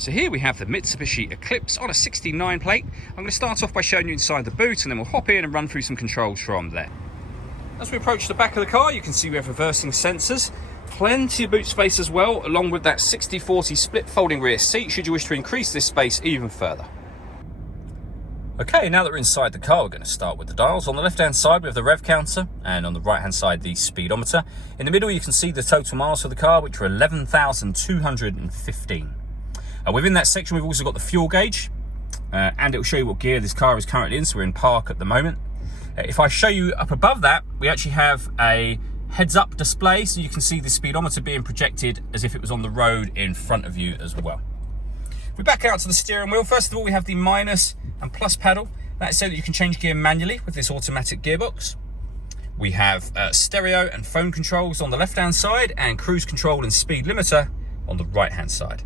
So here we have the Mitsubishi Eclipse on a 69 plate. I'm going to start off by showing you inside the boot and then we'll hop in and run through some controls from there. As we approach the back of the car, you can see we have reversing sensors, plenty of boot space as well, along with that 60/40 split folding rear seat should you wish to increase this space even further. Okay, now that we're inside the car, we're going to start with the dials. On the left-hand side, we have the rev counter, and on the right-hand side, the speedometer. In the middle, you can see the total miles for the car, which are 11,215. Within that section, we've also got the fuel gauge, and it will show you what gear this car is currently in, so we're in park at the moment. If I show you up above that, we actually have a heads-up display, so you can see the speedometer being projected as if it was on the road in front of you as well. If we back out to the steering wheel, first of all, we have the minus and plus pedal. That's so that you can change gear manually with this automatic gearbox. We have stereo and phone controls on the left-hand side and cruise control and speed limiter on the right-hand side.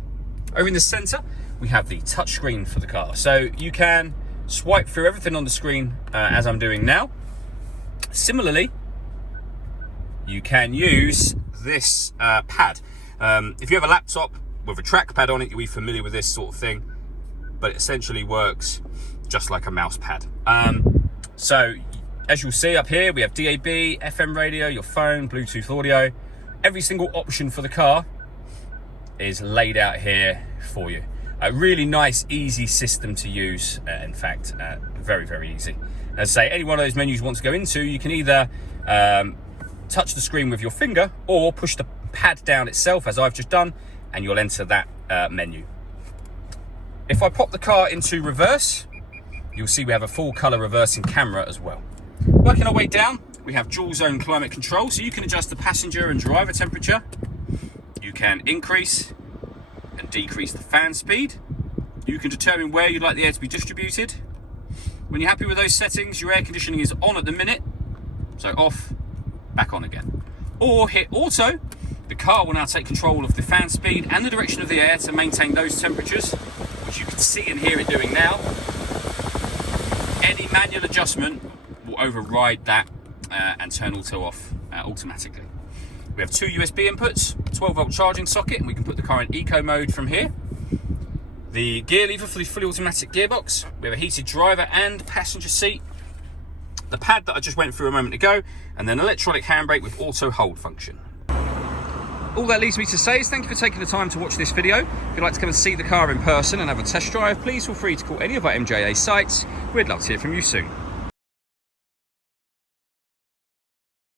Over in the center, we have the touchscreen for the car. So you can swipe through everything on the screen as I'm doing now. Similarly, you can use this pad. If you have a laptop with a trackpad on it, you'll be familiar with this sort of thing, but it essentially works just like a mouse pad. So as you'll see up here, we have DAB, FM radio, your phone, Bluetooth audio. Every single option for the car is laid out here for you. A really nice, easy system to use. In fact, very, very easy. As I say, any one of those menus you want to go into, you can either touch the screen with your finger or push the pad down itself, as I've just done, and you'll enter that menu. If I pop the car into reverse, you'll see we have a full color reversing camera as well. Working our way down, we have dual zone climate control, so you can adjust the passenger and driver temperature. You can increase and decrease the fan speed. You can determine where you'd like the air to be distributed. When you're happy with those settings, your air conditioning is on at the minute, so off, back on again. Or hit auto. The car will now take control of the fan speed and the direction of the air to maintain those temperatures, which you can see and hear it doing now. Any manual adjustment will override that and turn auto off automatically. We have two USB inputs, 12-volt charging socket, and we can put the car in eco mode from here. The gear lever for the fully automatic gearbox. We have a heated driver and passenger seat. The pad that I just went through a moment ago, and then electronic handbrake with auto hold function. All that leaves me to say is thank you for taking the time to watch this video. If you'd like to come and see the car in person and have a test drive, please feel free to call any of our MJA sites. We'd love to hear from you soon.